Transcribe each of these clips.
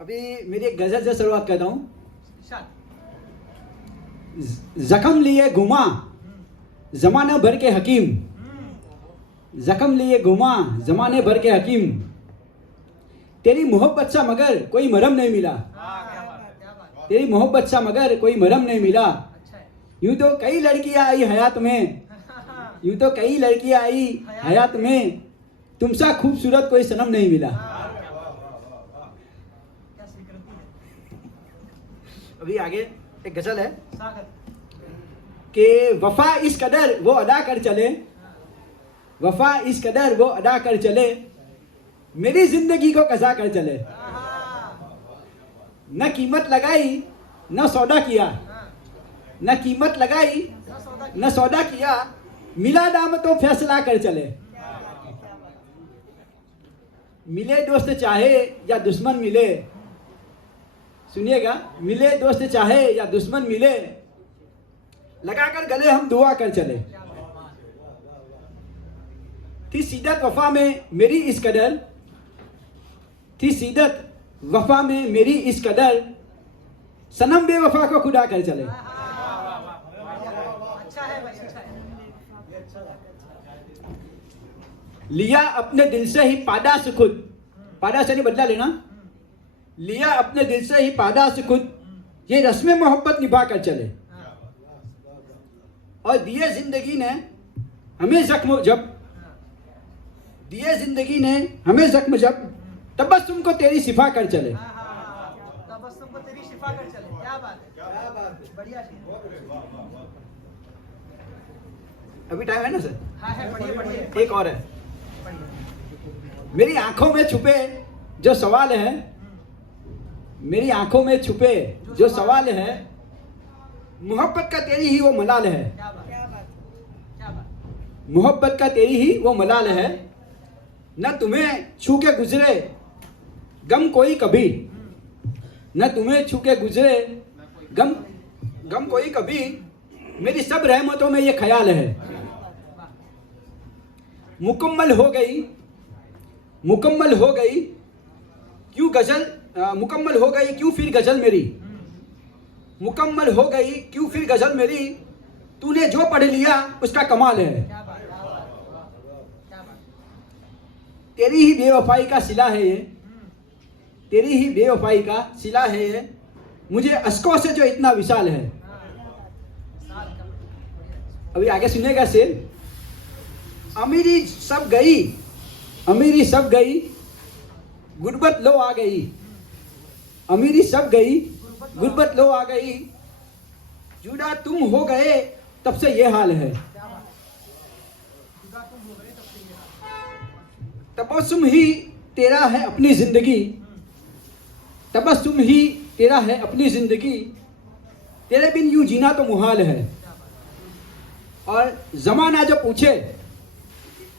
अभी मेरी एक गजल से शुरुआत करता हूँ। जख्म लिए घुमा जमाना भर के हकीम, जख्म लिए घुमा जमाने भर के हकीम, तेरी मोहब्बत सा मगर कोई मरहम नहीं मिला, तेरी मोहब्बत सा मगर कोई मरहम नहीं मिला। यूं तो कई लड़कियां आई हयात में, यूं तो कई लड़कियां आई हयात में, तुमसा खूबसूरत कोई सनम नहीं मिला। अभी आगे एक गजल है कि वफा इस कदर वो अदा कर चले, वफा इस कदर वो अदा कर चले, मेरी जिंदगी को कज़ा कर चले। न कीमत लगाई न सौदा किया, न कीमत लगाई न सौदा किया, मिला दाम तो फैसला कर चले। मिले दोस्त चाहे या दुश्मन मिले, सुनिएगा, मिले दोस्त चाहे या दुश्मन मिले, लगाकर गले हम दुआ कर चले। थी सीदत वफा में मेरी इस कदर, थी सीदत वफा में मेरी इस कदर, सनम बेवफा को खुदा कर चले। लिया अपने दिल से ही पादास खुद, पादा से नहीं बदला लेना, लिया अपने दिल से ही पादास खुद, ये रस्म मोहब्बत निभा कर चले। और दिए जिंदगी ने हमें जख्म जब, दिए जिंदगी ने हमें जख्म जब, तबस्सुम को तेरी शिफा कर चले। तबस्सुम को तेरी शिफा कर चले। क्या बात है, क्या बात है, बढ़िया चीज। अभी टाइम है ना सर? हाँ है, बढ़िया बढ़िया। एक और है, मेरी आंखों में छुपे जो सवाल है, मेरी आंखों में छुपे जो सवाल है, मोहब्बत का तेरी ही वो मलाल है। क्या बात, क्या बात, क्या बात। मोहब्बत का तेरी ही वो मलाल है, न तुम्हें छू के गुजरे गम कोई कभी, न तुम्हें छू के गुजरे गम गम कोई कभी, मेरी सब रहमतों में ये ख्याल है। मुकम्मल हो गई, मुकम्मल हो गई क्यों गजल, मुकम्मल हो गई क्यों फिर गजल मेरी, मुकम्मल हो गई क्यों फिर गजल मेरी, तूने जो पढ़ लिया उसका कमाल है। तेरी ही बेवफाई का सिला है ये, तेरी ही बेवफाई का सिला है ये, मुझे अश्कों से जो इतना विशाल है। अभी आगे सुनिएगा शेर। अमीरी सब गई, अमीरी सब गई, गुर्बत लो आ गई, अमीरी सब गई, गुर्बत लो आ गई, जुदा तुम हो गए तब से ये हाल है। तबस्सुम ही तेरा है अपनी जिंदगी, तबस्सुम ही तेरा है अपनी जिंदगी, तेरे बिन यूं जीना तो मुहाल है। और जमाना जो पूछे,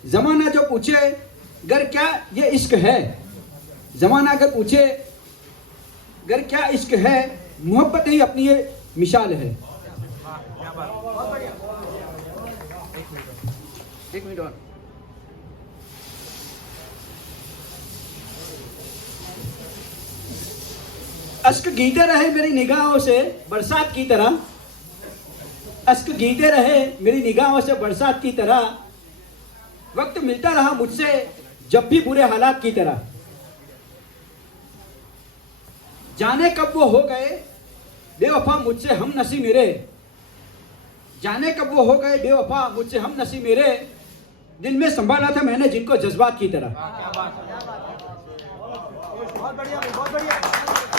जमाना जो पूछे गर क्या ये इश्क है, जमाना अगर पूछे गर क्या इश्क है, मोहब्बत ही अपनी ये मिसाल है। एक मिनट और। अश्क गीते रहे मेरी निगाहों से बरसात की तरह, अश्क गीते रहे मेरी निगाहों से बरसात की तरह, वक्त मिलता रहा मुझसे जब भी बुरे हालात की तरह, जाने कब वो हो गए बेवफा मुझसे हम नसीब मेरे, जाने कब वो हो गए बेवफा मुझसे हम नसीब मेरे, दिल में संभाला था मैंने जिनको जज्बात की तरह। बहुत बढ़िया, बहुत बढ़िया।